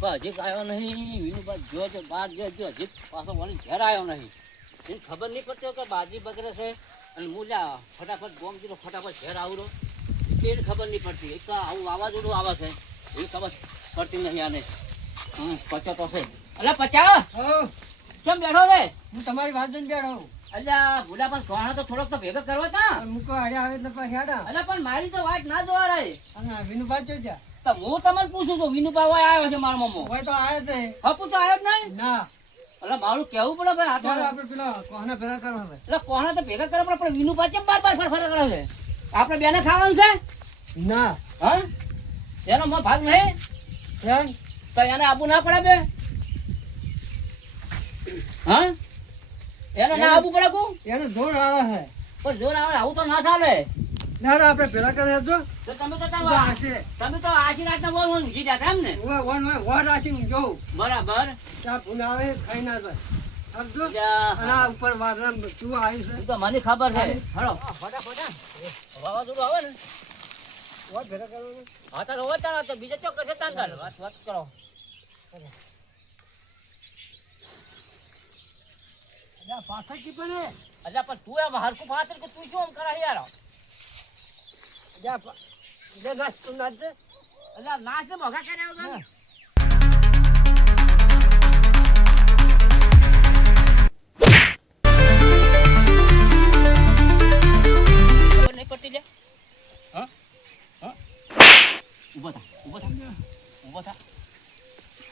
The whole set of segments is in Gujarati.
વિનુભા હજી આવ્યો નહીં. વિનુભા જો છે બહાર જો હજી પાછો વળી ઘેર આવ્યો નહીં. એને ખબર નહીં પડતી કે બાજી બગડે છે અને હું લ્યા ફટાફટ ગોમ દીધો ફટાફટ ઘેર આવડો એને ખબર નહીં પડતી. એક આવું વાવાઝોડું આવે છે એ ખબર પડતી નહીં આને. પચો તો છે અલા પચા કેમ બેઠો છે? હું તમારી વાત જોઈને બેઠો. અલ્યા ભૂલા પણ સોના તો થોડોક તો ભેગો કરવો તા. મૂકો હાડે આવે એટલે પછી હેડા. અલ્યા પણ મારી તો વાત ના જોવા રહી. અને વિનુભા જો જા. તો હું તમને પૂછું છું વિનુભા આવ્યો છે મારો મમ્મો. હોય તો આયા તે. હપુ તો આવ્યો જ નહીં. ના. એટલે મારું કેવું પડે ભાઈ આ તો આપણે પેલા કોહના ભેગા કરવા હવે. એટલે કોના તો ભેગા કરે પણ વિનુભા કેમ બાર બાર ફરફર કરે છે? આપણે બેને ખાવાનું છે? ના. હા એનો મો ભાગ નહીં કેમ? તો એને આપવું ના પડે બે? હા એને ના આપવું પડે કુ? એને જોર આવે છે. પણ જોર આવે આવું તો ના ચાલે. ના ના આપણે ભેગા કરે જો. તો તમે તો તમે તો આશી રાતના બોલ હું ઊંઘી જતા એમ ને? વન રાચી હું જોઉં. બરાબર. ચા ભૂલ આવે ખાઈ ના જાય. સમજો? યા. અને આ ઉપર વાદળા શું આવ્યું છે? ઈ તો મને ખબર છે. હળો ફટાફટ વાવાઝોડું આવે ને વાત ભેગા કરવાનું. હા તો રોવા ચાલો તો બીજા ચોક છે તાન કાઢ વાત કરો. અલ્યા પાછળ કી પડે. અલ્યા પણ તું એમ હરખું ફાતર કે તું શું આમ કરા યાર? અલ્યા જે નાચ તું નાચ દે. અલ્યા નાચ ને મોઘા કર્યા વગર. નહીં પડતી લે. હા હા ઊભો થા ઊભો થા.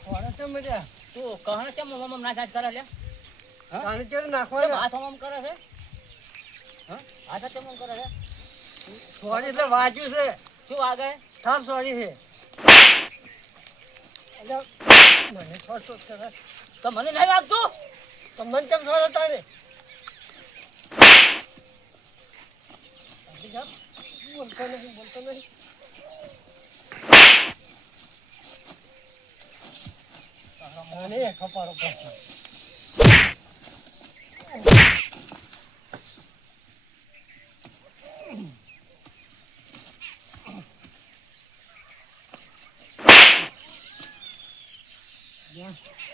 કોણે તો મજા. તું કહણે કેમ મમ ના નાચ કરે લે? હા કાને ચેડ કેમ નાખવાનો. હાથ મમ કરે છે? હા હાથ કેમ કરે છે? સોરી એટલે વાજ્યું છે. શું આગળ? થામ સોરી છે. અલ્યા મને છોડ કરે. તો મને નહીં વાગતું? તો મન કેમ સોરો તારે? બોલતો નહીં. મને ખપારો પડશે.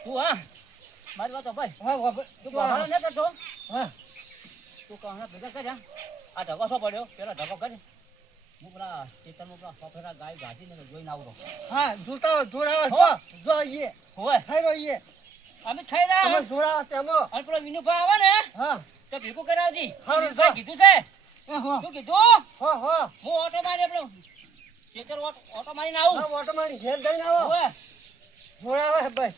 તું હા મારી વાત ભાઈ હા તું બહાર ન કરતો. હા તું કહણા ભેગા કર્યા આ ઢગો શો પડ્યો પેલા ઢગો કરી હું પેલા ખેતરમાં પેલા સફેરા ગાય ગાડીને જોઈને આવતો. હા જોડાવા જો આઈએ હોય ખાઈ રહીએ. અમે ખાઈ રહ્યા તમે જોડાવા તેમાં. અને પેલો વિનુભા આવે ને હા તો ભેગું કરાવજી. હારું, વિનુભાઈ જો. કીધું છે એ હો શું કીધું? હો હું ઓટો મારી પેલો ખેતર ઓટો મારીને આવું. હા ઓટો મારી ઘેર જઈને આવો. હોય જોડાવા હે ભાઈ.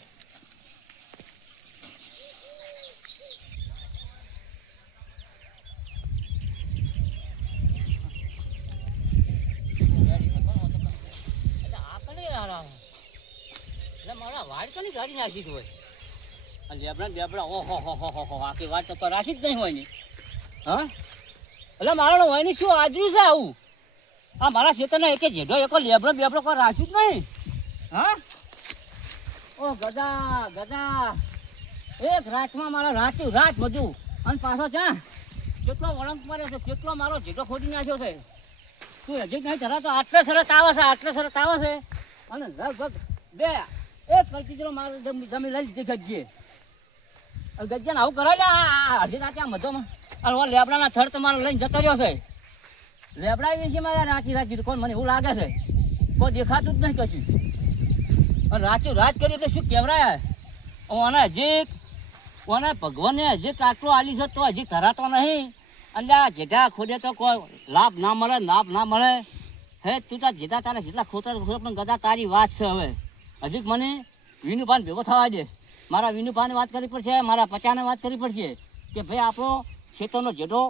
મારા વાડ કની ગાડી નાખી તું હોય લેબડા ઓહો આખી વાત તો રાશી જ નહીં હોય ને. હા એટલે મારો હોય ને શું આજર્યું છે આવું? આ મારા ખેતરના એક જેડો એક લેબડો બેબડો કોઈ રાખ્યું જ નહીં. હા ઓ ગદા એક રાતમાં મારો રાત બધું અને પાછો ત્યાં કેટલો વળંક માર્યો છે કેટલો મારો જેડો ખોટી નાખ્યો છે. તું હજી નહીં ધરાતો આટલે સરસ આવે છે અને લગભગ બે એક કલકી જેલો મારો જમી લઈ લીધી ગજ્જે. ગજ્જાને આવું કરે અડધી રાતે આ મધોમાં અને લેબડાના થડ તમારો લઈને જતો રહ્યો છે. લેબડા વિશે મારે રાતી કોણ મને એવું લાગે છે કોઈ દેખાતું જ નહીં કશું. અને રાત કરી એટલે શું કેવરાય ઓને ભગવાને હજી આટલો આલી છે તો હજી ધરાતો નહીં. એટલે આ જેઠા ખોદે તો કોઈ લાભ ના મળે હે તું તાર જેઠા તારા જેટલા ખોતર પણ ગદા તારી વાત છે. હવે હજી મને વિનુભાન ભેગો થવા દે. મારા વિનુભાને વાત કરવી પડશે મારા પચાને વાત કરવી પડશે કે ભાઈ આપણો ખેતરનો જેઠો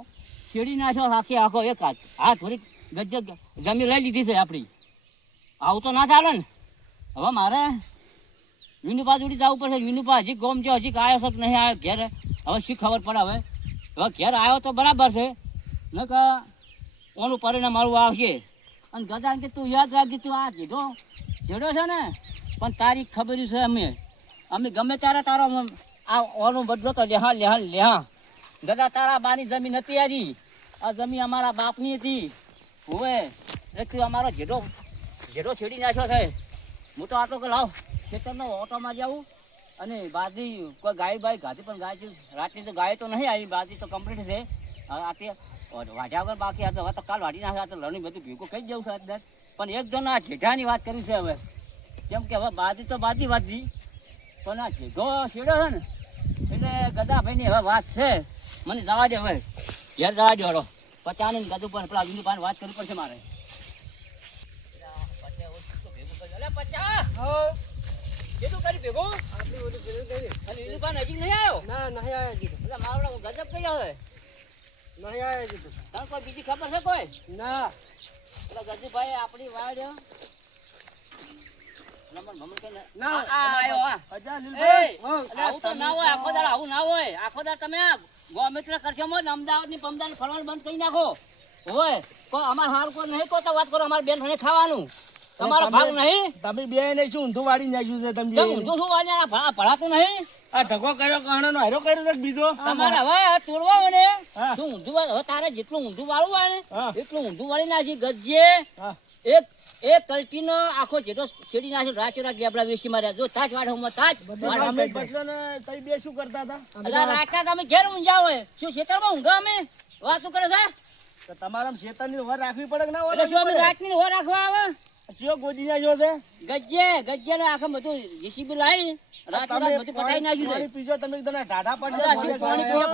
શેડી નાખ્યો આખો એક હાથ થોડીક ગજ્જ જમી લઈ લીધી છે આપણી. આવું તો ના ચાલે ને. હવે મારે વિનુભા જોડી જવું પડશે. વિનુભા હજી ગોમ જો હજી આવ્યો છે કે નહીં આવ્યો ઘેર હવે શી ખબર પડે. હવે ઘેર આવ્યો તો બરાબર છે ન કે ઓનું પરિણામ મારું આવશે. અને ગદાને કે તું યાદ રાખજે તું આ જેડો છે ને પણ તારી ખબર છે અમે ગમે ત્યારે તારો આ ઓનું બદલો તો લેહા ગદા તારા બાની જમીન હતી હજી આ જમીન અમારા બાપની હતી. હવે તું અમારો જેડો છેડી નાખ્યો છે. હું તો આટલો કે લાવ ખેતરનો ઓટો મારી આવું અને બાજરી કોઈ ગાય બાય ગાધી પણ ગાય છે. રાતની તો ગાય તો નહીં આવી, બાજરી તો કમ્પ્લીટ છે. હવે આ તે વાઢ્યા વગર બાકી હતા. હવે તો કાલ વાઢી નાખે. આ તો લણી બધું ભેગું થઈ જ જવું છે અત્યારે. પણ એક જણ આ જેઠાની વાત કરી છે હવે, કેમ કે હવે બાજરી તો બાજરી વાધી, પણ આ જેઠો શેડો છે ને એટલે ગદાભાઈની હવે વાત છે. મને જવા દે હવે, ઘેર જવા દે હળો. પચાની ગદું પણ પેલા વિનુ પાસે વાત કરવી પડશે મારે. કેટલું કરી ભેગું? આટલી બધી ભેગું કરી. અને વિનુ પાસે નજીક નહીં આવ્યો? ના, નહીં આયા જીધું. એટલે મારો ગજબ કઈ આવે. નહીં આયા જીધું. તને કોઈ બીજી ખબર છે કોઈ? ના. એટલે ગજુભાઈ આપણી વાડ ના. આવ્યો હા. અજા એ, લીલભાઈ. એટલે આવું તો ના હોય. આખો દાડો આવું ના હોય. આખો દાડો તમે ગોમિત્ર કરશો ને અમદાવાદ ની પમદાર ફરવાનું બંધ કરી નાખો. હોય કોઈ અમારે હાલ કોઈ નહીં કહો તો વાત કરો. અમારે બેન મને ખાવાનું તમારો ભાગ નહીં. તમે બે ને શું ઊંધું વાળી નાખ્યું છે તમે કેમ ઊંધું શું વાળીને આ ભણાતું નહીં? આ ઢગો કર્યો કહણાનો હારો કર્યો છે કે બીજો તમારે હવે તોડવા હોય ને હા. શું ઊંધું હવે તારે જેટલું ઊંધું વાળવું હોય ને હા. એટલું ઊંધું વાળી નાખી. ગજ્જે હા. એક કલટીનો આખો જેટલો છેડી નાખી. રાચો રાત લેબડા વેચી માર્યા. જો તાજ વાડ હું તાજ તમે બચલો ને તમે બે શું કરતા હતા? અલા રાતના તમે ઘેર ઊંઝા હોય શું ખેતરમાં ઊંઘા અમે વાતું કરે છે? તો તમારા શેતાનની વર રાખવી પડે કે ના એટલે શું અમે હોય? રાતની વાર રાખવા આવે? ચિયો ગોદી નાખ્યો છે ગજ્જે ને આખા બધું જીસીબી લાવી રાત રાત બધું પટાઈ નાખ્યું પાણી છે. પીજો તમે એકદમ ઢાઢા પડી બધા જાય. શું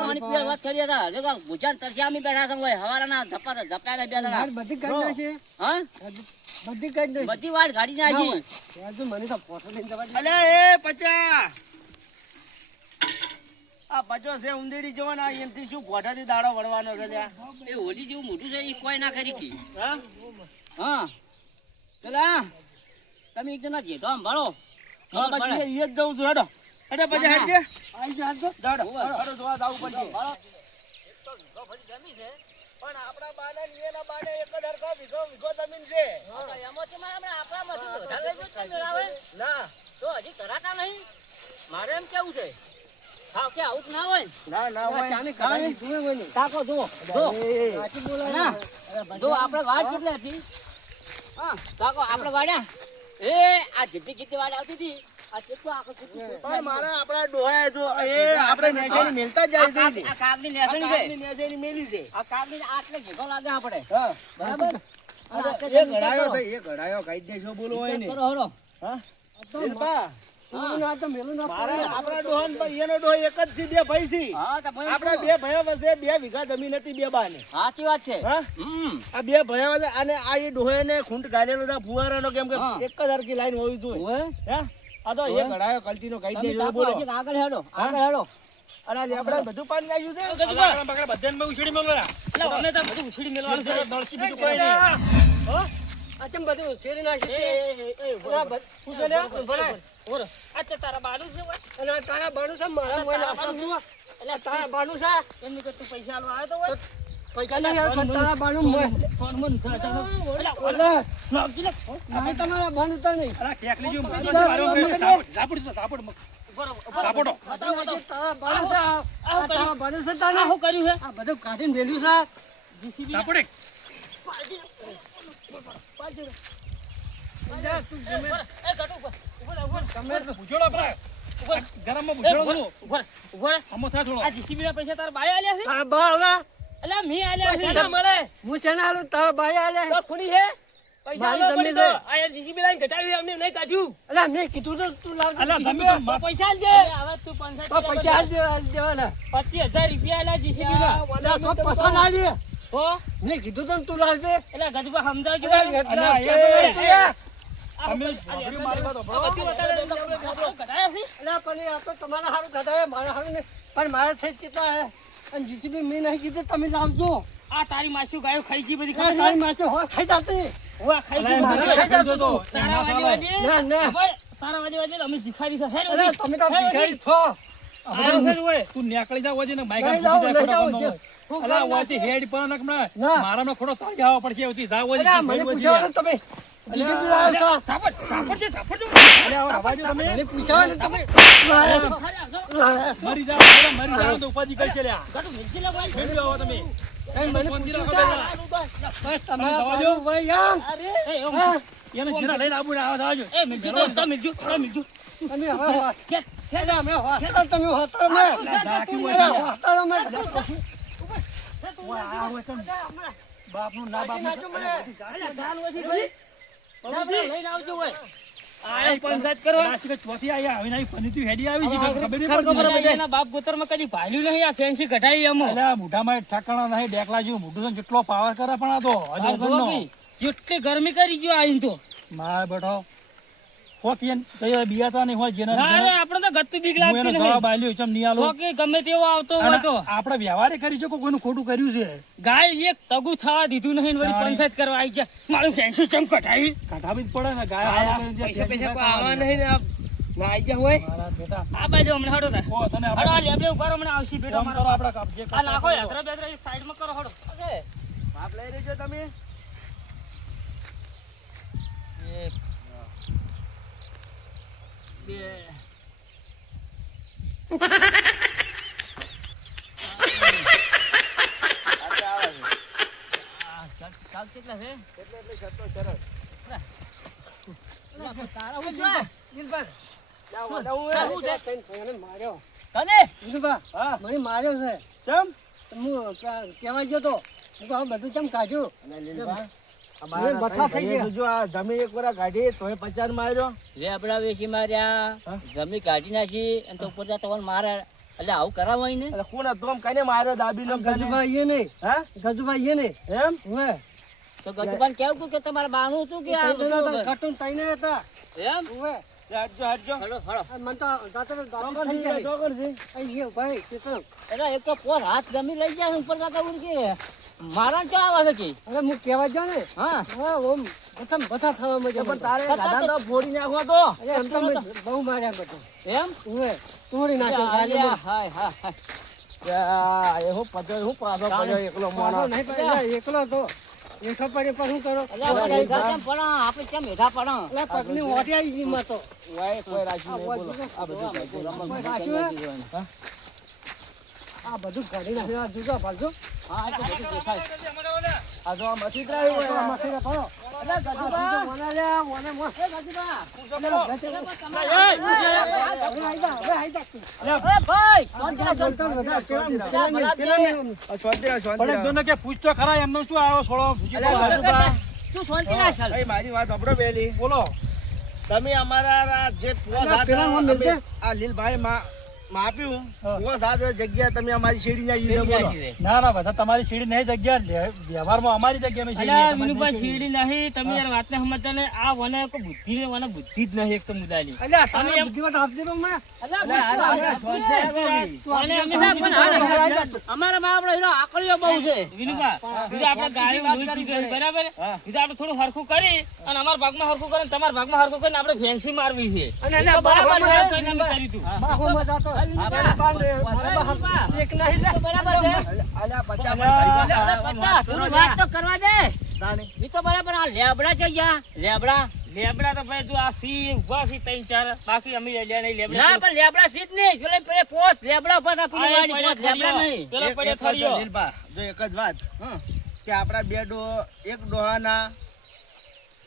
પાણી પીવા વાત કરી હતા. જો કાં ભૂજાન તરસ્યા અમે બેઠા હતા હોય હવારના ધપાયા બે જણા. બધી કાઢી નાખી. હા બધી કાઢી નાખી. બધી વાડ ગાડી નાખી. હજુ મને તો ફોટો લઈને જવા દે. અલ્યા એ પચા આ પચો છે ઉંદેડી જવો ને એમથી શું ગોઠાથી દાડો વળવાનો છે ત્યાં? એ હોલી જેવું મોટું છે એ કોઈ ના કરી હતી. હા હા ચલા તમે એક જણા જેઠો આમ ભરો હા, પછી એ જ જવું છું હેડો હેડો પછી હેડજે આઈ જા તો. દાડો હોવે. હેડો જોવા જાવું પડશે. ભરો. પણ આપણા બાને ને એના બાને એક જ હરખા વીઘો જમીન છે. એમાંથી મારે આપણામાંથી વધારે લઈ જવું છે મેળાવે? ના તો હજી કરાતા નહીં. મારે એમ કેવું છે હા કે આવું જ ના હોય. ના ના હોય. ચાની કઢાઈ જુએ હોય ને. તાકો જુઓ જો સાચું બોલાય ના ને. જો આપણે વાડ કેટલી હતી? હા તાકો આપણે વાડ્યા એ આ જેટલી જેટલી વાડ આવતી હતી આ કેટલું આખું કેટલું પણ મારે આપણા ડોહાએ જો એ આપણે નેજાની મેલતા જ જાય છે. આ કાગની નેસણી છે. કાગની નેજાની મેલી છે. આ કાગની આટલે ઘેટો લાગે આપણે હા બરાબર એ ઘડાયો તો એ ઘડાયો કાઈ દેજો બોલો હોય ને. કરો હરો હા તો દિલપા, મેલું ના તો મેલું ના મારે પડે. આપણા ડોહાન પણ એનો ડોહ એક જ છે, બે ભાઈ છે. હા તો ભાઈ આપણા બે ભાઈઓ વચ્ચે 2 વીઘા જમીન હતી બે બાને. સાચી વાત છે. હા આ બે ભાઈઓ વચ્ચે અને આ એ ડોહાને ખૂંટ ગાળેલો હતા ફુવારાનો, કેમ કે હા. એક જ હરખી લાઈન હોવી જોઈએ. ઓય હે આ તો એ ઘડાયો કલટીનો કાઈ તમે દેજો તાકો બોલો. હજી આગળ હેડો હા? આગળ હેડો અને આ લેબડા બધું પાણી નાખ્યું છે. એટલે અમે તો બધું ઉછળી મેલવાનું છે. આ ચમ બધું ઉછેરી નાખી છે. અને આ ભરાય. અચ્છા તારા બાનું છે ઓય? અને આ તારા બાનું છે, મારા મોય નાખવાનું છું. એટલે તારા બાનું છે. એમની કે તું પૈસા આલવા આવ્યો તો ઓય? પૈસા નહીં આવે પણ તારા બાનું મોય. ફોન મન થાય તારો. એટલે નાખી લે. નહીં તમારા બાનું તો નહીં. બતાવો, તારા બાનું છે. આ તારા બાનું છે તારે. આ શું કર્યું છે? આ બધું કાઢીને વેલ્યું છે. જા, તું ગમે એ ગટુ ઉભો. ઉભો રે, ઉભો રે. તમે ઉભો રે. આ જીસીબી ના પૈસા તારા બાએ આલ્યા છે? તારા બા હવે અલ્યા મેં આલ્યા છે. ના મળે. હું છે ને હાલું તારા બાએ આલે. ખૂણી છે? પૈસા મારી આલવા જમીન પડી તો. છે. આ જીસીબી લાઈન ઘટાડી અમને નહીં કાઢ્યું. અલા મેં કીધું તો તું લાવ તો પૈસા આલજે. હવે તું 65 પૈસા આલ દેવાના. 25,000 રૂપિયા આલ્યા જીસીબી ના. અલા તો પસંદ આલી. તો મેં કીધું તો તું લાવજે. એટલે ગજબા સમજાવજો. અલા, ઘટાડ્યા છે? અલા પણ આ તો તમારા હારું ઘટાડે, મારા હારું નહીં. પણ મારે થઈ કેટલા હે અને જીસીબી મેં નહીં કીધું તમે લાવજો. આ તારી માસી ગાયો ખાઈ જી બધી આ તારી માથે હોય ખાઈ જાતી. ઓવા ખાઈ ગઈ. મારે ખાઈ જાતું તું. તારા વાડી ના ના ભાઈ, તારા વાડી અમે ભિખારી છે. હેડ અલા તમે તો ભિખારી છો. તું નીકળી જાવ છે ને બાઈક નહીં જાઓ, નહીં જાઓ. હું અલા કામ વાંચી નાખું? હેડ પર નકમણા ના. મારામાં ખોડો તાળી આવવા પડશે એવતી જાવ છે અલા, મને પૂછવાનું તમે જીસીબી લાવ્યો છો? અલ્યા હવે રવા દો તમે મને પૂછવાનું તમે લાવ્યો છો? મરી જાવ તો ઉપાધિ કરશે લ્યા ગટુ મિલજી લે ભાઈ. મેળવી આવો તમે કઈ મને પૂછ્યું છે? બસ તમારા જવા બાજુ ભાઈ આમ. એ હા. એને જીરા લઈને આવું ને આવા જાવજો એ મિલજી તો મિલજી. તમે હવે વાત ખેત, ખેત. એટલે હમણાં વાતાવરણ તમે વાતાવરણ મેં. ઝાંકી હોય એટલે છે. વાતાવરણ મેં. ઓય, આ હોય તો હમણાં બાપનું ના કાઢી નાખજો મને. અલ્યા, ચાલ ઓછી ભાઈ. જા પેલા લઈને આવજો હોય. આ પંચાયત કરવા નાસિક ચોથી આયા આવીને આવી પનીતી હેડી આવી છે ખબર નહીં પડતી. અલ્યા, એના બાપ ગોતરમાં કદી ભાલ્યું નહીં આ ફેન્સી કઢાઈ એમાં. અલ્યા, મોઢામાં ઠેકાણા નહીં, ડેકલા જેવું મોઢું છે, જેટલો પાવર કરે પણ આ તો હજુ આ વગરનો. જુઓ ભઈ, જેટલી ગરમી કરી ગયો આઈને તો. મારે બેઠો ફોકીએ તૈયાર બિયાતા નહીં હોય જેને ના રે, આપણે તો ગત્તુ બીક હું લાગતી એને નહીં. જવાબ આલ્યો ચમ નહીં આલો. શોખી ગમે તેવો આવતો હોય તો આપણે વ્યવહારે કરી છે કોઈનું ખોટું કર્યું છે ગાય એક તગુ થવા દીધું નહીં ને વળી તાણી. પંચાયત કરવા આવી છે. મારું ફેન્સી ચમ કઢાઈ. કાઢાવી જ પડે ને ગાય આયા. હાલ કરીને પૈસા ત્યાં કોઈ આવવા નહીં ને આ ના આઈ ગયા હોય. મારા બેટા આ બાજુ હમણાં હડો તાર. ઓ તને હડો, આ લેબડે ઉભા રહો, હમણાં આવશે બેટા કામ કરો મારો. આપણા કામ જે આ નાખો યાત્રા બેત્રા એક સાઈડમાં કરો હડો. અરે, બાપ લઈ લેજો તમે. એક, બે. આ ચાલ કેટલા છે? એટલે શરતો શરત. તારા હું જોવા? દિલબર, જાઓ, શું? વડાવું શું? હે. શું છે? તને ભાઈને માર્યો. તને? દિલબા, હા મને માર્યો છે. ચમ હું કહેવા ગયો તો હું કહું, આ બધું ચમ કાઢ્યું. અને લીલબા, આ હવે બાર બથા થઈ ભાઈએ ગયા. જોજો, આ જમીન એક વાર કાઢી તોય 50 માર્યો. લેબડા વેચી માર્યા, હા? જમી કાઢી નાખી અને તો ઉપર જતા તમને મારે. એટલે આવું કરાવાય ને? એટલે કોણ હતો આમ કઈને માર્યો દાબીને આમ કને? ગજુભાઈ એ નહીં, હા ગજુભાઈ એ નહીં. એમ હવે તો ગજુભાઈને કેવું કે તમારે બાનું હતું કે આ બધું? કટુન તઈને હતા. એમ? હવે હટજો હટજો. હળો, હળો. આ મને તો દાંતર દાંત ચોકડ થઈ છે, ગયા. ચોકડ છે. અહીં ગયો ભાઈ ચેતન. એટલે એક તો પોર હાથ જમી લઈ જાય ઉપર જતા ઉડકે મારા ક્યાં આવે છે કે? હવે હું કહેવા ગયો ને, હા, હા ઓમ બધા થવા મજા પણ મને. તારે ગાડાને તો ફોડી નાખવો તો. અરે એમ તો મેં બહુ માર્યા બધા. એમ? હવે તોડી નાખ્યો ગાલે અલ્યા, મને. હાય, હાય, હાય. યા, એ હું પતો હું પાછો પડ્યો એકલો પાછો મોણો. નહીં પડે, એટલે એકલો હતો. એકલો પડ્યો પણ શું કરો? અલ્યા, બધા હેઠા કેમ પડે? આપણે કેમ હેઠા પડે? એટલે પગની ઓટી આવી ગઈ માં તો. વાય કોઈ રાખ્યું આ નહીં, બોલો. બધું આ બધું રાખ્યું. કોઈ રાખ્યું હે? આ બધું કાઢી નાખ્યું. આ જોજો ભાલજો. હા, એ તો બધું દેખાય. આ તો મથી જ રહ્યું આ હોય. મથીને ફરો. અલ્યા, આ ગજુભા. જોજો, મોના લ્યા, મોને મોન. એ ગજુભા. હવે આઈ જા. અરે ભાઈ, આ બોલતા ને બધા આ શાંતિ રાખ, શાંતિ પણ રાખ. એકદમ કે પૂછતો ખરા એમને શું આવ્યો છોડો બીજી અલ્યા, કોઈ વાત. ગજુભા, તું શાંતિ ના ચાલ. ભાઈ મારી વાત સાંભળો પહેલી. બોલો તમે અમારા આ જે કુવા અલ્યા, સાથ પેલા હું અમે મિલજે. આ લીલભાઈ માપ્યું હા. કુવા સાથ જગ્યા તમે અમારી શેરી ના જીધે બોલો. ના ના બધા તમારી સીડી નહીં જગ્યા વ્યવહારમાં અમારી જગ્યા મેં અલ્યા, વિનુભાઈ શીરડી નહીં, તમે યાર વાતને સમજતા નહીં. આ વને કોઈ બુદ્ધિ ને વને બુદ્ધિ જ નહીં એક તો મુદાલી. અલ્યા, તમે તમે એમ- બુદ્ધિમત આપજો તો મને. અલ્યા, હાલ, હાલ, શાંતિ રાખ, ભાઈ. અને અમે ના પણ હાલ, અમારામાં આપણો હીરો આકળીઓ બહુ છે. વિનુભા, બીજું આપણે ગાયું લોહી પીધું હોય, બરાબર? હા. બીજું આપણે થોડું હરખું કરી અને અમારા ભાગમાં હરખું કરી અને તમારા ભાગમાં હરખું કરીને આપણે ફેન્સી મારવી છે. અને એ તો બરાબર છે, કોઈને અમે કર્યું હતું. બાહોમાં જાતો. મારા બાને, મારા બા એક નહીં લે. તો બરાબર છે. અલ્યા, 50 માં કરી દો. અરે પપ્પા, થોડી વાત તો કરવા દે. તાણે. ઈ તો બરાબર. આ લેબડા છે ગયા લેબડા તો ભાઈ તું આ સી ઉભા સી ત્રણ ચાર બાકી અમે લેડ્યા નહીં લેબડા. ના પણ લેબડા સી જ નહીં. પેલે પેલે પોસ્ટ લેબડા ઉપર તા પેલી વાળી પોસ્ટ લેબડા નહીં. પેલો એક- પડ્યો એક જ થળિયો. લીલભા, જો એક જ વાત હં. કે આપણા એક ડોહાના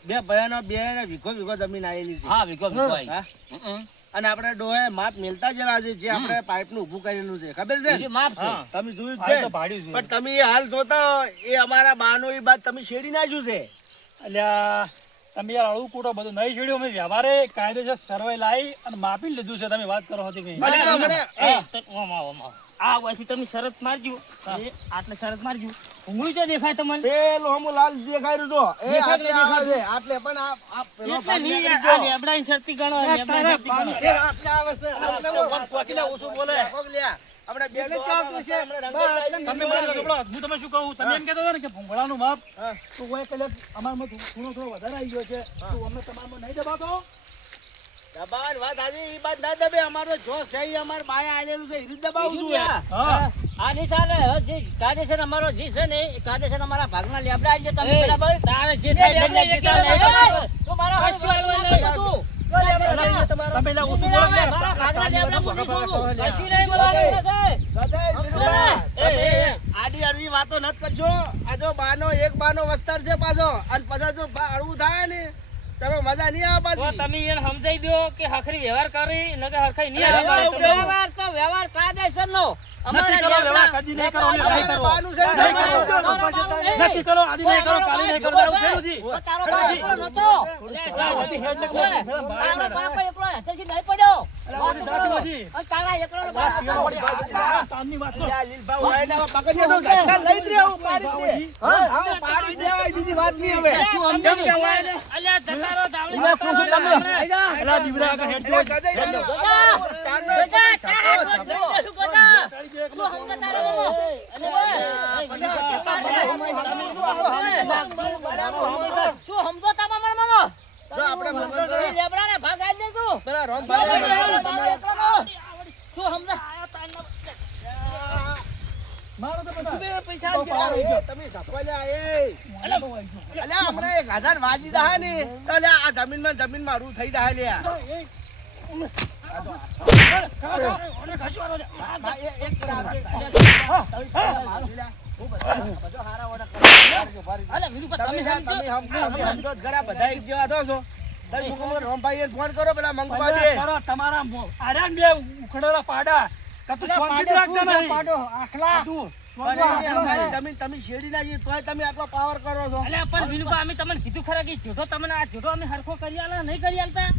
બે ભયાનો બે ને વીઘો જમીન આવેલી છે. હા વિકો ભાઈ. હા? હં. અને આપણે ડોહે માપ મેલતા જ રહ્યા છે જે આપણે પાઇપનું ઊભું કરેલું છે ખબર છે ને? બીજું માફ છે. હા. તમે જોયું જ હાલ છે તો ભાડ્યું છે. પણ તમે એ હાલ જોતા હો, એ અમારા બાનો એ બાદ તમે શેડી નાખ્યું છે. અલ્યા તમે યાર અળું કૂટો બધું નહીં છેડ્યું અમે વ્યવહારે કાયદેસર સર્વે લાવી અને માપી લીધું છે તમે વાત કરો હતી કઈ મને તો મને- એ, તો ઓમ આવો, ઓમ આવો. આ વયથી તમે શરત મારજો. એ આટલે શરત મારજો. ઊંઘું જો દેખાય તમને. પેલો હમું લાલ દેખાઈ રહ્યું જો. એ દેખાય આટલે કે આવે દેખાય? છે. આટલે પણ આ પેલો એટલે ભાગ નહીં, નીકળી આ ગયો. લેબડાની શરતી ગણો, એ લેબડાની તારા શરતી બાપ ગણો. છે, આટલે આવે છે. આટલે પણ પોકીલા ઓછું બોલે પગ લ્યા. આપણે બે એટલે ડોહાના ચાલતું છે. વચ્ચે હમણાં બા, રંગત એટલે તમે લાવી મારી વાત સાંભળો. હું તમે શું કહું તમે એમ કહેતા હતા ને કે ભૂંગળાનું માપ હા. તો હોય કદાચ અમારામાં થોડો વધારે આવી ગયો છે તો અમને તમારામાં નહીં દબાતો દબાણ વાત આજે ઈ બાત ના દબે. અમારો જો સહી અમાર બાએ આલેલું છે ઈ રીત દબાવું બીજું જોઈએ. ક્યાં? હા આ નહીં ચાલે. હવે જે કાયદેસર અમારો જે છે ને એ કાયદેસર અમારા ભાગના લેબડા આવી જાય તમે બરાબર. તારે જે થાય લેબડા જે એક થાય લેબડા એ એક બરાબર. તું મારા હાથ વાળવા નહીં તું. તમે એટલે ઓછું બોલો ને. મારા ભાગના લેબડા હું નહીં છોડું. કશું નહીં બોલવાનું નથી. ગધાઈ એ, તમે એ, એ. આડી અરવી વાતો નત કરશો. આ જો બાનો એક બાનો વસ્તાર છે પાછો અને પાછા જો અળવું થાય ને તમે મજા નહીં આવે તો પાછી. તમે એને સમજાઈ દો કે હખરી વ્યવહાર કરી નકર હરખાઈ નહીં અરે, આવે. વ્યવહાર તો વ્યવહાર કાયદેસરનો. નથી કરો વ્યવહાર, કદી નહીં કરો, અમે નહીં કરો. બાનું છે, નહીં બાનું કરો. છે. નથી કરો, આજે નહીં કરો, કાલે નહીં કરો, એવું થયેલું છે. તો તારો બાપ એકલો નતો. બધી હેડ ને ઓય, તારો બાપ એકલો હેઠેથી નહીં પડ્યો. અરે, બધી જાતિ બધી. અને તારા એકલાનો બાપ હતો. તામની વાત તો. આ લીલભાઈ હોય ને હવે પકડીએ તો ઝટકા લઈ જ રહ્યો, પાડી જ દે. હા, પાડી જ દેવાય, બીજી વાત નહીં હવે. કેમ કે હોય ને? અલ્યા જતા રહો, ધાવણી તમે જતા રહો. અલા, દીવડા આગળ હેડ એટલે જો. ગધેડા નો બેટા, ચાંદલો બેટા, છકો, તારા હાથ છકો. વચ્ચે શું બેટા? શું સમજે તારો બાબો? અને બોલ. શું સમજો તામા મારા મામો? જો આપણે મંગળ કરો. એ લેબડાને ભાગ આલી દે તું. પેલા રોમભાઈ તારો એકલાનો. શું સમજે? મારો તો પછી તમે ધપવાલ્યા, એ. અલ્યા, હમણાં 1000 વાજી દાહે ને તો અલ્યા આ જમીન મારું થઈ જાય લ્યા. હા, એક કરાવજે. બધો હારા ઓર્ડર કરો. અલે વિરુપા તમે તમે સમજો. સમજો જ ખરા, બધા એક જેવા થો છો. તમે મુકુમર રોમભાઈને ફોન કરો, પેલા મંગવા દે. કરો તમારા આર્યા બે ઉખડેલા પાડા કતું શાંતિ જ રાખતા નહીં. તું, પણ એ અમારી જમીન તમે શેરડી ના જઈએ તોય તમે આટલો પાવર કરો છો. અલે પણ વિનુભા અમે તમને કીધું ખરા કે જેઠો તમને આ જેઠો અમે હરખો કરી આલા નહીં કરી આલતા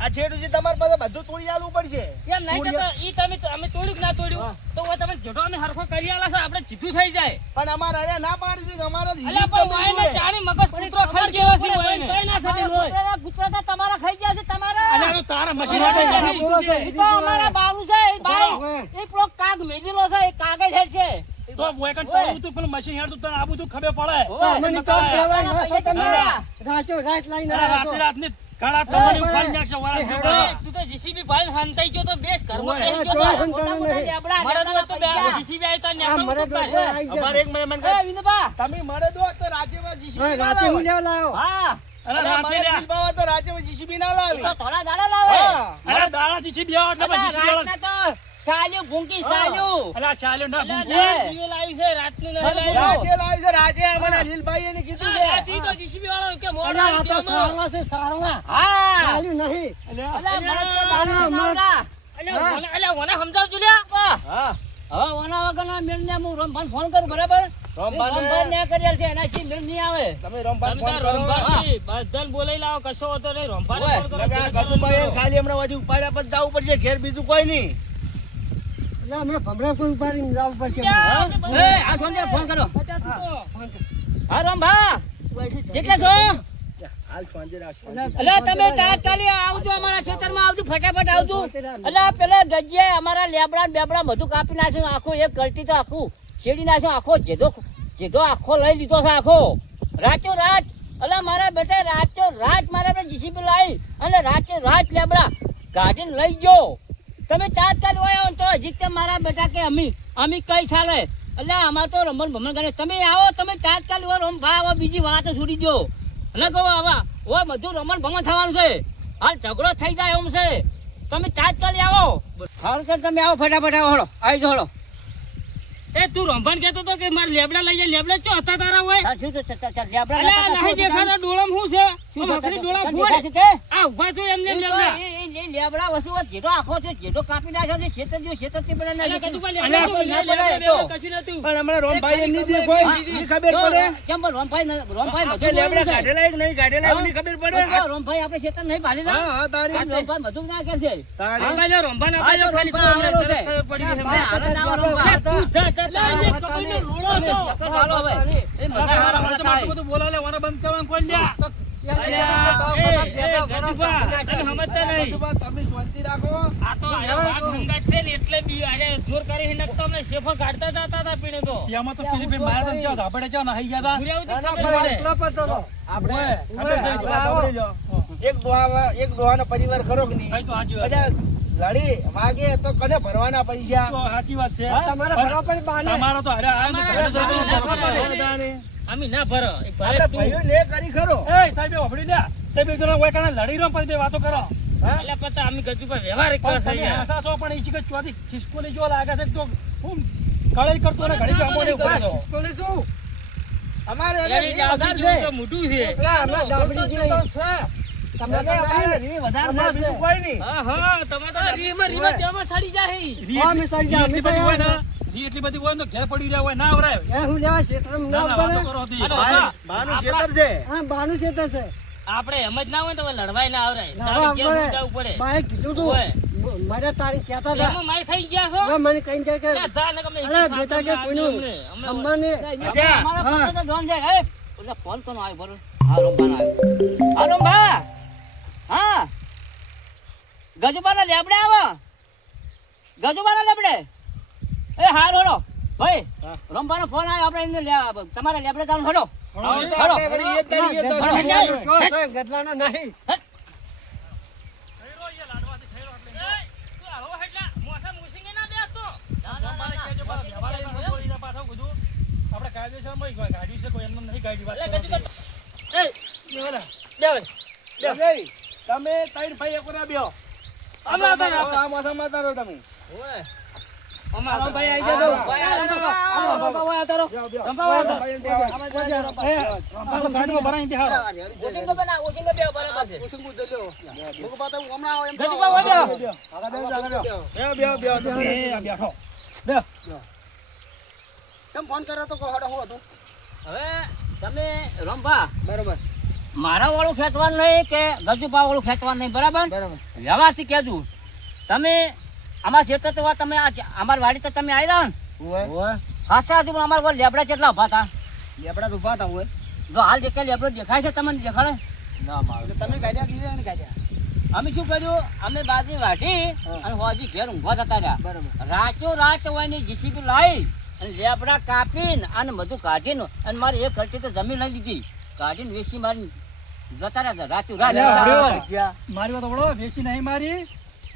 આ છેડુજી તમારે પાસે બધું તોડી આલવું પડશે. એમ નહીં કે ઈ તમે અમે તોડ્યું કે ના તોડ્યું તો હવે તમે જેઠો અમે હરખો કરી આલા છે આપણે જીતું થઈ જાય. પણ અમારે અહીંયા ના પાડી દીધું, અમારે જ અલે હિરીક પણ જમીન વાયને હોય. જાણી મગજ કૂતરો ખાઈ ગયો છે વાયને. કૂતરા તો તમારા ખાઈ ગયા છે તમારા. અલ્યા, તો તારા મશીન હાટે જાય. ઈ તો અમારા બાવું છે ઈ બાઈ ઈ પેલો કાગ મેલેલો છે એ કાગજ હેડ છે. તો મોય કન પાડું તું પેલું મશીન હેડતું તને આબુ તું ખબર પડે. અરે, રાતે રાતની ગાળા ટમણી ઉખાડી નાખશે વાળા દીવડા. તું તો જીસીબી ભાઈ હંતાઈ ગયો તો બેસ ઘરમાં ઓય. બેસી ગયો તો. મરદ હોય તો જીસીબી આવી તો ન્યા કરું તું તારે. અમારે એક મહેમાન એ કહે, વિનુભા તમે મળે દો તો રાજ્યમાં જીસીબી ના રાતે હું લાવે. લેવા લાવ્યો. હા અરે, અલ્યા, રાતે મારે લ્યા. દિલબાવા તો રાજ્યમાં જીસીબી ના લાવી. તો થોડા દાડા લાવે. હા. અરે, દાડા જીસી બે એટલે અલા, પછી જીસી રાતના તો સાલ્યું ભૂંકી સાલ્યું. અલા, ચાલ્યો ના અલા, ભૂંગું. ના, દીવો લાવી છે રાતનું નહીં લાવી. રાજ્ય લાવી છે, રાજ્ય અમારા લીલભાઈ એને કીધું છે. રાજી તો જીસીબી વાળો કે મોડો અલા, આ તો આવી ગયો સારવા છે, સારવા. હા ચાલ્યું નહીં. અલ્યા, અલા, મને તો અલા, દાડા મત. સમજાવતા. અલા, મને સમજાવજો લ્યા. વાહ. હા, હવે ઓના વગરના મેળને હું રમભાન ફોન કરું બરાબર રોમભાને- રમભાન ન્યા કરેલ છે એનાથી મેળ નહીં આવે તમે રોમભાઈ તમે ફોન તાર કરો. રમભાન બધાને બોલાવી લાવો કશો હતો નહીં રમભાને ફોન કરો લગા ગજુભાઈ ખાલી હમણાં હજી ઉપાડ્યા પછી જવું પડશે ઘેર, બીજું કોઈ નહીં. એટલે હમણાં ભમરા કોઈ ઉપાડીને જવું પડશે. એ આ સોંજે ફોન કરો હા રમભા જેટલા છો હાલ સાંજે રાખશો. અલે તમે તાત્કાલિક આવજો અમારા ખેતરમાં આવજો ફટાફટ આવજો અલે પેલા ગજ્જે અમારા લેબડા ને બેબડા બધું કાપી નાખ્યું આખું એક ગલતી તો આખું શેડી નાખ્યું આખો જેધો આખો લઈ લીધો છે આખો રાચો રાત અલે મારા બેટા રાચો રાત મારા બે જીસીબી લાવી અને રાચો રાત લેબડા ગાડીને લઈ ગયો તમે તાત્કાલિક હોય તો હજી તે મારા બેટા કે અમી કઈ ચાલે એટલે આમાં તો રમણ ભમણ કરે તમે આવો તમે તાત્કાલિક હોય રમ ભાઈ હવે બીજી વાતો છોડી દો અને કહો આવા ઓય બધું રમણ ભમણ થવાનું છે હાલ ઝઘડો થઈ જાય એમ છે તમે તાત્કાલિક આવો હાલ કે તમે આવો ફટાફટ આવો હળો આવી જાઓ હળો એ તું રંભાન કહેતો તો કે મારે લેબડા લઈ જાય લેબડા ચો હતા તારા હોય શું તો લેબડા નહીં દેખાતા ડોળમ શું છે શું આખરી ડોળા ફૂડ આ ઊભા છો એમને લેબડા એ લેબડા વસુ જેટો આખો છે જેટો કાપી નાખ્યો છે શેતર થી બના નાખ્યો કશું નથી પણ હમણાં રોમભાઈ એની દે કોઈ ની ખબર પડે. કેમ બોલ રોમભાઈ આપણે લેબડા કાઢેલા કે નહીં કાઢેલા એની ખબર પડે. રોમભાઈ આપણે શેતર નહીં પાડી હા, હા, તારી. રોમભાઈ બધું ના કે છે તારી. રોમભાઈ ખાલી પડી બધું બોલાવે વારા બંધ કરવાનું કોઈ લ્યા. તમે શાંતિ રાખો. ત્યાંમાં તો પેલી ભાઈ મારા તો ચાલ આપણે ચાલ નાહી ગયા હતા. આપણે ઓય, ખબર છે, સાંભળી લો. એક દોહાનો પરિવાર ખરો કે નહીં? કઈ તો સાચી વાત. બધા લડી વાગે તો કને ભરવાના પૈસા? તો સાચી વાત છે. તમારા ભરવા પણ બાને. તમારો તો અરે આ તો ઘરે જઈને બધાને. અમે ના ભરો આપણે ભાઈઓ લે કરી ખરો. એ સાહેબ વાપરી લ્યા. તે બે જણા હોય કારણે લડી રહ્યો પછી બે વાતો કરો. હા? એટલે પતા અમે ગજુ પર વ્યવહાર પણ તમે આશા છો પણ એ શીખે ચોથી ખિસકોલી જો લાગે છે તો હું કળાઈ કરતો ને ઘડી જામો ને ઉભો છો. બોલે શું? અમારે એની રીહ વધારે ડાબડી છે. જેવું તો મોટું છે. પેલા હમણાં ડાબડી જેવી. તમે એટલે અમારે રીહ વધારે છે, બીજું કોઈ નહીં. હા, હા, તમે તો રીમાં સડી જાય. રી હા, મેં સડી જાય. એટલી બધી હોય ને, રી એટલી બધી હોય ને તો ઘેર પડી રહ્યા હોય ના આવરાય. એ હું લેવા ક્ષેત્રમાં ના ના ના વાતો પડે. કરો હતી. અરે, ભાઈ, બાનું ખેતર છે. હા, બાનું ક્ષેત્ર છે. આપણે એમ જ ના હોય તો હવે લડવાય ના આવરાય. લડવા તારે ઘેર પડે. જવું પડે. બાએ કીધું તું. ઓય. મારે તારી કહેતા હતા. એમાં માર ખાઈ ગયા છો? હવે મને કઈ જાય કે લે, જા ને ગમે અરે બેટા કે કોઈનું અંબાને અચ્છા, અમારા હા. પાસે તો ડોન છે, હે? ઓલા ફોન કોનો આવ્યો બરો? હા, રંભાનો આવ્યો. હા, રંભા. હા. ગજુબાના લેબડે આવો. ગજુબાના લેબડે. એ હાર હોડો. ભાઈ, હા. રંભાનો ફોન આવ્યો. આપણે એને તમારા લેબડે જવાનું હડો. હવે તો આપણે વળી એ જ દાડીએ તો હા, છે. હા. જો છે, ગટલાના નહીં. અમારે કહેજો પાછા વ્યવહારે એમ બોલી જાય પાછા બધું. આપણે કાયદેસરમાં ગાડી છે કોઈ એમને નહીં ગાડી વાત કરવાની. નહીં, તમે ત્રણ ભાઈ એકોના બેહો. અમે હતા ને આપણે. આ માથામાં તારો તમે. ઓય. આરામ ભાઈ આઈ જાઓ. ભાઈ આવી જાઓ. આરામ બાબા હોય તારો. બેહો, બેહો. રંભા વાળો. ભાઈ બેહો. એ, આપણે સાઈડમાં ભરાઈને બેહાડો. ઓશિંગો બના, ઓશિંગો બે બરાબર છે. કુસુમકુ દલ્યો. મુક પાતા હું હમણાં આવું એમ કહો. ગજુબા હોય બેહો. બેહો, બેહો, બેહો. એ, આ બેઠો. બે. કેમ ફોન કર્યો તો કહો, હું હતું. હવે તમે રંભા બરોબર, મારા વાળું ખેંચવાનું નહીં કે ગજુપા વાળું ખેંચવાનું નહીં, બરાબર? બરોબર. વ્યવહારથી કહેજો. તમે અમારા ખેતર તો તમે અમારી વાડી તો તમે આવ્યા ને ઓય. ખાસા હતું, પણ અમારા કોઈ લેબડા કેટલા ઉભા હતા? લેબડા તો ઊભા હતા ઓય. જો હાલ જે લેબડો દેખાય છે તમને દેખાડે? એટલે તમે ગાડ્યા કીધા ને ગાડ્યા. અમે શું કર્યું, અમે બાજરી વાઢી અને હોજી ઘેર ઊંઘવા જતા રહ્યા. બરોબર. રાતો રાત હોય ને જીસીબી લાવી અને લેબડા કાપીને અને બધું કાઢીને અને મારે એક ખર્ચે તો જમીન લઈ લીધી, કાઢીને વેચી મારી જતા રહ્યા રાતું રાત. જ્યાં. મારી વાત સાંભળો, વેચી નહીં મારી.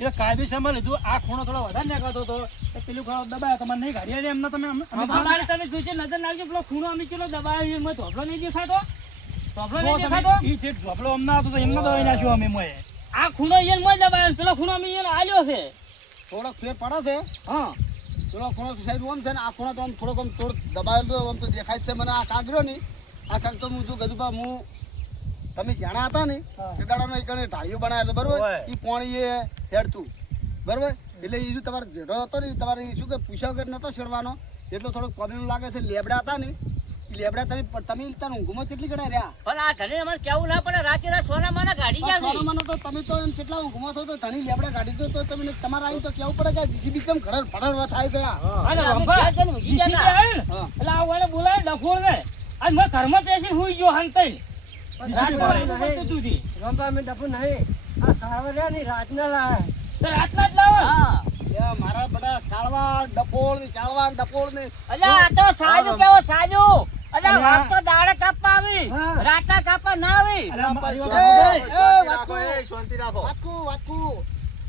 એ કાયદેસરમાં લીધું. આ ખૂણો થોડો વધારે નાખાતો હતો. એ પેલું ખૂણો દબાયો તમારે નહીં ગાડી આવી એમને તમે અમારે તમે જોજો, નજર નાખજો, પેલો ખૂણો અમે કેટલો દબાવ્યો એમાં ધોબલો નહીં દેખાતો? ધોબલો જો નહીં તમે દેખાતો? ઈ જે ઢોકળો અમને હતો તો એમને દબાઈ નાખ્યો અમે મોએ. આ ખૂણો અહીંયા જ દબાવ્યો, પેલો ખૂણો અમે અહીંયા આલ્યો છે. થોડોક ફેર પડે છે. હા, પેલો ખૂણો સાઈડ ઓમ છે ને આ ખૂણો તો આમ થોડોક આમ થોડોક દબાયેલો તો આમ તો દેખાય જ છે મને. આ કાગરો ની આ કાગ તો હું જો ગજુબા હું તમે જાણા હતા ને તે દાડાનો એક ઢાળીઓ બનાવ્યો હતો, બરોબર. ઈ પોણી એ હેડતું, બરોબર. એટલે એ તમારે જેડો હતો ને તમારે ઈ શું કે પૂછ્યા વગર નતો છેડવાનો, એટલો થોડોક પ્રોબ્લેમ લાગે છે. લેબડા હતા ને ઈ લેબડા તમે તમે ઊંઘમાં કેટલી ગણા રહ્યા? પણ આ ઘરે અમારે કેવું ના પડે, રાતે રાત સોના માના ગાડી ગયા છે. સોનામાં તો તમે તો એમ કેટલા ઊંઘમાં થો તો ઘણી લેબડા કાઢી દો તો તમે તમારે આવીને તો કેવું પડે કે જીસીબી ચમ ઘડર ફડર થાય છે આ. અને અમે રંભા, ઘેર જઈને ઊંઘી ગયા જીસીબી હતા. આવે ને, હા. એટલે આ વાળે બોલાવે ડફોળ ને. આજ મેં ઘરમાં બેસીને હુઈ ગયો હંતાઈને. રાતના રાતના નહીં. રહેતું હતું તી. રંભા મેં ડફું નહીં. આ સાવરિયા ની રાતના લાયા. તો રાતના જ લાવો ને. હા. એ મારા બધા શાળવા ડફોળ ને અલ્યા આ તો સાજુ કેવો સાજુ. અલ્યા અલ્યા. વાત તો દાડે કાપવા આવી, હા. રાતના કાપવા ના આવી. અરે આ મારી વાત એ, સાંભળો. વાતકું.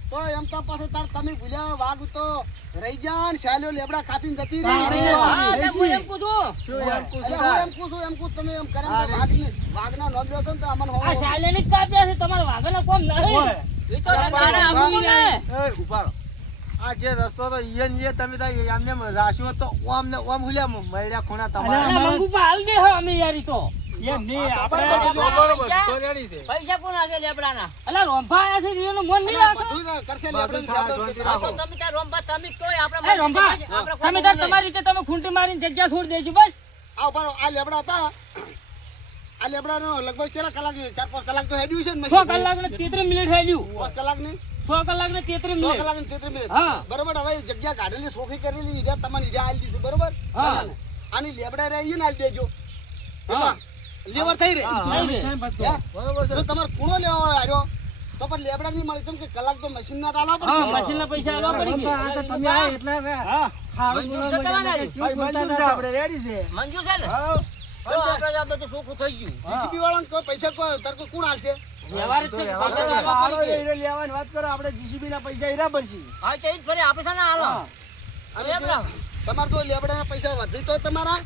તો એમ તો પાછું તાર તમે ભૂલ્યા વાઘ તો રહી જાન શાલ્યો લેબડા કાપીને જતી રહી. હા, એટલે હું એમ પૂછું, અરે હું એમ કહું તમે એમ કરે ને તો વાઘના નોંધ લ્યો છો ને તો અમને આ હોવો. શાયલેની જ કાપ્યા છે, તમારા વાઘાના કોમ નહીં. ઓય. એ તો દાડે આવું ને. આ જે રસ્તો તો ઈએ તમે તો એમને રાખ્યો તો ઓમ ને ઓમ હુલ્યા મળ્યા ખૂણા તમારા અલ્યા મંગુપા આવી ગયા હો અમે યાર ઈ તો. એમ નહીં, આપણે પૈસા કોણ આજે લેબડાના? અલ્યા રોંભા આયા છે એનું મન નહીં અરે રાખો. બધું કરશે લેબડાનું લેબડો. આ તો તમે તાર રોંભા તમે તોય આપણે એ રંભા, આપણે તમે તાર તમારી રીતે તમે ખૂંટી મારીને જગ્યા છોડી દેજો બસ. આ ઉપર આ લેબડા હતા. આ લેબડાનો લગભગ કેટલા કલાક 4-5 કલાક તો હેડ્યું છે ને 100 કલાક ને 33 મિનિટ હેડ્યું. 5 કલાક ની 100 કલાક ને 33 100 મિનિટ. કલાક ને 33 મિનિટ. હા. બરોબર. હવે જગ્યા કાઢેલી સોફી કરેલી ઈરા તમને ઈરા આલી દીધું, બરોબર. હા. આની લેબડા રહી ને આલી દેજો. હા. લેવર થઈ રહી. નહીં રે. ટાઈમ પાસ હે? કરો. જો તમારે ખૂણો લેવા હોય આર્યો તો પણ લેબડા નહીં મળે કેમ કે કલાક તો મશીન ના ચાલવા પડે. હા, મશીનના પૈસા આલવા પડી રંભા, આ તો ગયા. તમે આયા એટલે હવે હારું બોલો મંજૂર છે તમારા? કેવું બોલતા હતા? આપણે રેડી છે મંજૂર છે ને? તો આપણે આ બધું ચોખ્ખું થઈ ગયું. જીસીબી વાળાને કોઈ પૈસા કોઈ તાર કોઈ કોણ આલશે? વ્યવહાર જ છે કે પૈસા તો આલવા હારો પડી ગયા. હીરો લેવાની વાત કરો આપણે જીસીબી ના પૈસા હીરા પડશે હા, તો ઈ જ ફરી આપણે છે ને આલો. અને લેબડા. તમારે જો લેબડાના પૈસા વધી તો તમારા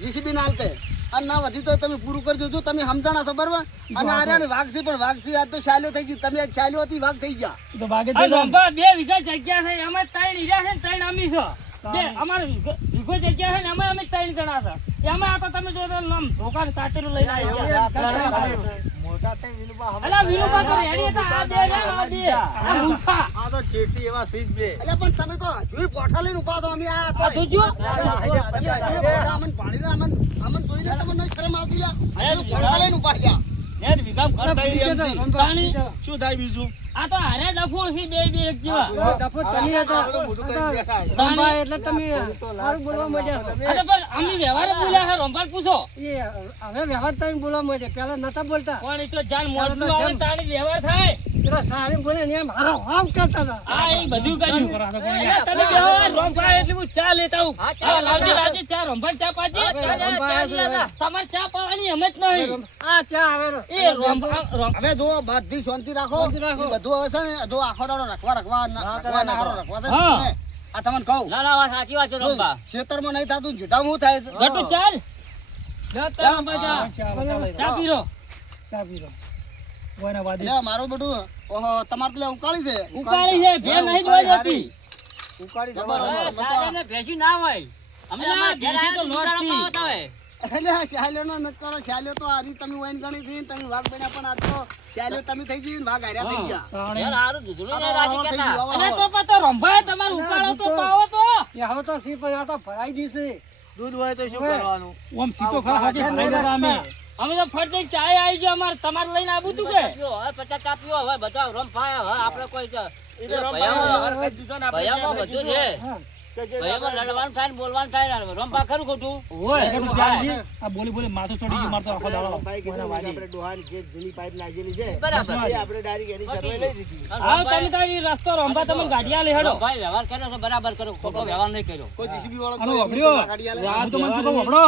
જીસીબી ના આલતે અને ના વધી તો તમે પૂરું કરજો. જો તમે સમજાણા છો બરોબર. અને આર્યાને વાઘસી પણ વાઘસી આજ તો શાલ્યો થઈ ગઈ. તમે આજ શાલ્યો હતી વાઘ થઈ ગયા. તો ભાગે આ જજો. રોંભા 2 વીઘા જગ્યા છે, એમાં 3 હીરા છે ને 3 અમી છે. બે અમારે વીઘો જગ્યા છે ને એમાં અમે 3 જણા છે એમાં આ તો તમે જો તો આમ ધોકા તાટેલું લઈને આવી ગયા. મોટા થઈ વિનુભા હમણાં અલા વિનુભા તો રેડી હતા આ બે ને આ બે આ મૂર્ખા આ તો છેડતી એવા સીજ બે એટલે પણ તમે તો હજુય પોઠા લઈને ઉભા છો અમે આ આ જોજો અમન પાણીને અમન જોઈને તમને નહીં શરમ આવતી લ્યા પોઠા લઈને ઉભા ગયા શું થાય બીજું આ તો હારે ડફો છે બે બે એક જેવા ડફો તમે હતા. મોટું કરીને બેઠા છે. રંભા એટલે તમે સારું બોલવા માંડ્યા છો. આ તો પણ અમે વ્યવહારે બોલ્યા છે રંભાર પૂછો એ હવે વ્યવહાર તમે બોલવા માંડ્યા પેલા નતા બોલતા પણ એ તો જાન મોઢું આવે તાળી વ્યવહાર થાય પેલા સારી બોલે ને એમ હાવ હાવ કરતા હતા. આ એ બધું કર્યું તમે બેહો રંભાર એટલે હું ચા લેતા આવું હા લાવજો લાવજો ચા રંભાર ચા પાજી તમારે ચા પાવાની એમ જ નહીં આ ચા આવે રો. એ રંભાર હવે જો બધી શાંતિ રાખો શાંતિ રાખો. ઈ બધું હવે છે ને જો આખો દાડો રખવા છે ને હા. તમે. આ તમને કહું ના ના વાત સાચી વાત છે રંભા ખેતરમાં નહીં થતું જીટામાં શું થાય છે? ગટુ ચાલ જા રંભા ચા પીરો ચા પીરો કોઈના વાદી લે, મારું બધું ઓહો તમારે પેલા ઉકાળી છે ઉકાળી છે ભે નહીં જોઈ જતી ઉકાળી જબર. જબર. સારાને ભેસી ના હોય અમે અમાર ઘેર આયા તો લોટ થી એટલે આ શાલ્યોનો નથી કરો. શાલ્યો તો આરી તમે વૈન ગણી હતી ને તમે વાઘ બન્યા પણ આ તો શાલ્યો તમે થઈ ગઈ ને વાઘ હાર્યા થઈ ગયા યાર હારું દૂધનું ને આ રાશિ વાળો થઈ કેતા ગયો, અને વાળો. તો પતો રંભાય તમાર ઉકાળો તો પાવો તો એ હવે તો સી પણ આ તો ભરાઈ જશે. દૂધ હોય તો શું હવે. કરવાનું ઓમ સીતો ખા હાકે ભરાઈ અમે અમે તો ફરજે ચાય આવી ગયો અમાર તમારે લઈને આવું તું કે હવે 50 ચા પીવો હવે બધા રંભાય હવે આપણે કોઈ એ તો રંભાઈ હર કઈ દીધો ને આપણે ભયામાં બધું છે હા. ભયામાં લડવાનું થાય ને બોલવાનું થાય ને રંભા ખરું ખોટું આ બોલી બોલી માથું ચડી ગયું મારતો આખો દાડો રંભાઈ કીધું ને આપણે ડોહાની જે જૂની પાઇપ નાખેલી છે બરાબર એ આપણે ડાયરેક્ટ એની સર્વે લઈ દીધી હા તમે તારી રસ્તો રંભા તમે ગાડિયા લઈ હેડો ભાઈ વ્યવહાર કર્યો છે બરાબર કરો ખોટો વ્યવહાર નહીં કર્યો કોઈ જીસીબી વાળો આનો તો વગડ્યો. એમની ગાડી આલે. આ તો મને શું કહું વગડો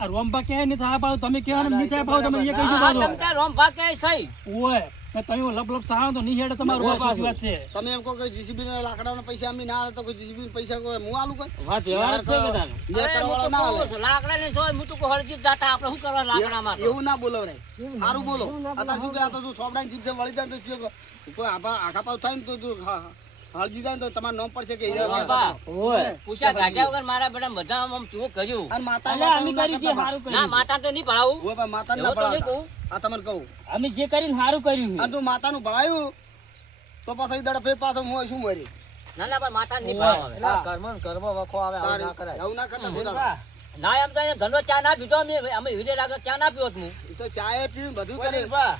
આ રોમબા કે નહીં થાય પાછું તમે કે નહીં થાય પાછું તમે એ કહી દો હા પાછું તમે ત્યાં રંભા કે સહી ઓય ને તમે લપ લપ થાવ તો નહીં હેડે તમારું હોય સાચી વાત છે તમે એમ કહો કે જીસીબી ના લાકડાના પૈસા અમે ના આલે તો કોઈ જીસીબી ના પૈસા કોઈ હું આલું કોઈ વાત વ્યવહાર જ છે બધાનો બે કરવાવાળા ના આલે. લાકડા લઈને જોય હું તો કોઈ હળજી જ જાતા આપણે શું કરવા લાકડામાં તો? એવું ના બોલો રે સારું બોલો અત્યારે શું કે આ તો જો સોબડાની જીભ છે વળી જાય તો શું કોઈ આખા પાવ થાય ને તો જો હળજી જાય ને તો તમારું નામ પડશે કે હીરા રંભા, ઓય પૂછ્યા ગાંઠ્યા વગર મારા બેટા બધા આમ ચૂ કર્યું અને માતા અલ્યા, અમે કરી જે સારું કર્યું. ના માતા તો નહીં ભણાવું ઓય પણ માતાને ના એવું તો નહીં ભણાવતા. કહું. આ તમને કહું અમે જે કરીને સારું કર્યું અને તું માતાનું ભણાયું તો પાછા ઈ દાડે ફેર પાછો હું શું મરી ના ના પણ માતા નહીં ભણાવે એટલે આ ઘરમાં ને ઘરમાં વખો આવે આવું ના કરાય એવું ના કરતા કોઈ દાડો. ના એમ તો અહીંયા ધંધો ચા ના પીધો અમે હીરે લાગે ચા ના પીવો હું ઈ તો ચાય પીવું બધું કરે વનીશભા,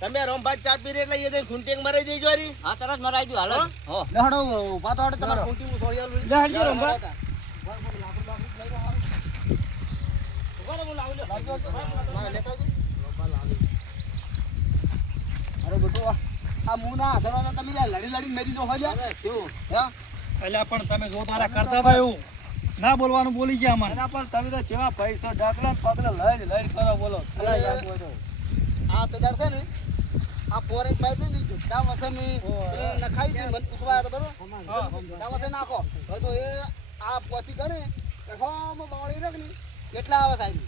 તમે રંભા ચા પી એટલે એ દઈને ખૂંટીને મરાઈ દેજો હારી. હા તરત મરાઈ દઉં હાલો હો લહડો ઉભા તો હડે તમારે ખૂંટી હું સોળી આલું. લહડજો રંભા. ના, લેતા આવજો. અરે બેટુ આ મું ના આધારવાળા તમે લ્યા લડી લડી મરી જો હોય લ્યા. હા? એટલે પણ તમે જો તારા કરતા હતા એવું ના બોલવાનું બોલી ગયા મને એના પણ તમે તો જેવા પૈસો ઢાકલા ને પગલા લઈ કરો બોલો અલા, યાદ હોય તો. આ તો દર છે ને આ ફોરેન પાઇપ ને નીચે ત્યાં વસે મેં પેલું નખાઈ હતી, મને પૂછવા આવ્યો તો બરોબર ત્યાં વસે નાખો હવે તો એ આ પોતી ગણે હોમ બાવળી રાખ ને કેટલા આવે સાહેબ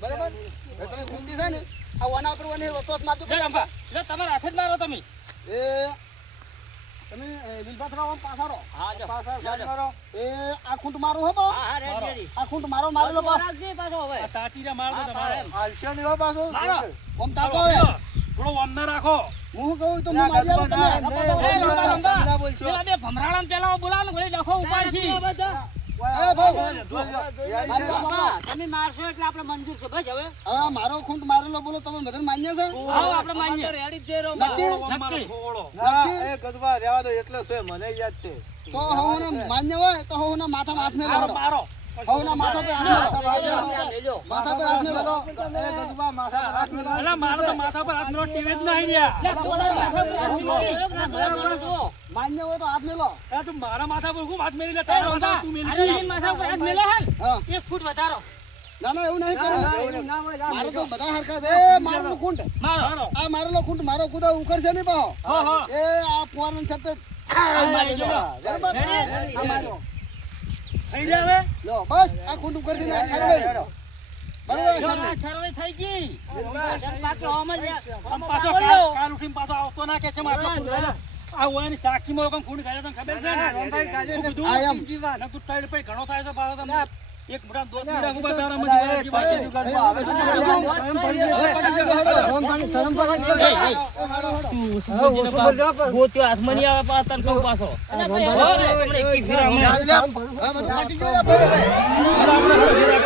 બરાબર હવે તમે ખૂંદી છે ને આ વના ઉપર વને વચોટ મારજો લે રંભા લે તમારા હાથે જ મારો તમે એ તમે લીલભાથરા આમ પાછા રહો હા જો પાછા જા, જા. મારો એ આ ખૂંટ મારું હો બા હા હા રેડી રેડી આ ખૂંટ મારો મારેલો બા રાખજે પાછો હવે આ તાચીરા માર દો હા, તમારે પાડે. હાલશો નહીં હો પાછો મારો. ઓમ તાકો હવે થોડો વન ના રાખો હું શું કહું તો હું મારી આવું તમે આગા પાછા એ વળો. રંભા, રંભા. તમે ના બોલશો. પેલા બે ભમરાડાને પેલા બોલાવો ને ડખો ઉપાડશી. એ ભાઈ રંભા, તમે મારશો એટલે આપણે મંજૂર છે બસ હવે હા મારો ખૂંટ મારેલો બોલો તમે બધાને માન્ય છે આવો આપણે માનીએ નક્કી નક્કી. ના, એ ગધવા રહેવા દો એટલે છે મને યાદ છે તો હું માન્ય હોય તો હું માથા હાથ મેં મારો લાવો મારો હું માથા પર હાથ મેં લેજો. માથા પર હાથ મેં લાવો એ ગધવા માથા પર હાથ મિલાવો. અલા મારો તો માથા પર હાથ નો ટીવે જ નહીં રહ્યા લે, કોના માથા પર હાથ મેલો? માન્ય હોય તો હાથ મેં લો એ તું મારા માથા પર હું હાથ મેલી લે એ તારા રંભા, માથા પર તું મેલી અરે દે. એન માથા ઉપર હાથ મેલે હે ને? હા 1 ફૂટ વધારો ના ના એવું નહીં કરું એવું ના હોય, ના મારે તો હોય. બધા હરખા છે એ મારેલો ખૂંટ મારો આ મારેલો ખૂંટ મારો કુદા ઉખડશે નહીં પાહો હો હો એ આ પોરન છતે મારી દો બરાબર આ માર્યો થઈ જાય હવે લો બસ આ ખૂંટ ઉખડશે ને આ સરવાઈ બરાબર જો સરવાઈ આ સર્વે થઈ ગઈ બાકી હોમ જ આમ પાછો કાલ ઉઠીને પાછો આવતો ના કે છે મારો ના, ના. આ ઓયાની સાક્ષીમાં લોકોને ખૂન કર્યો તને ખબર છે ને? રોમભાઈ કાઢ્યો હું કીધું? આ એમ. બીજી વાર. અને તું ત્રણ રૂપિયા ઘણો થાય છે પાછો તમને. એક મોટા દોત ની રાખું બા તારામાં જીવાય જીવાય શું કરવું? હવે તો રોમભાઈને શરમ પર જ એ, એ, તું સુભજીને ગોત્યો હાથમાં નહીં આવે પાછો તને કહું પાછો. હો, તમને એકી ફેરા હમણાં. હા, બધું કાઢી ગયો લે, ભાઈ, ભાઈ.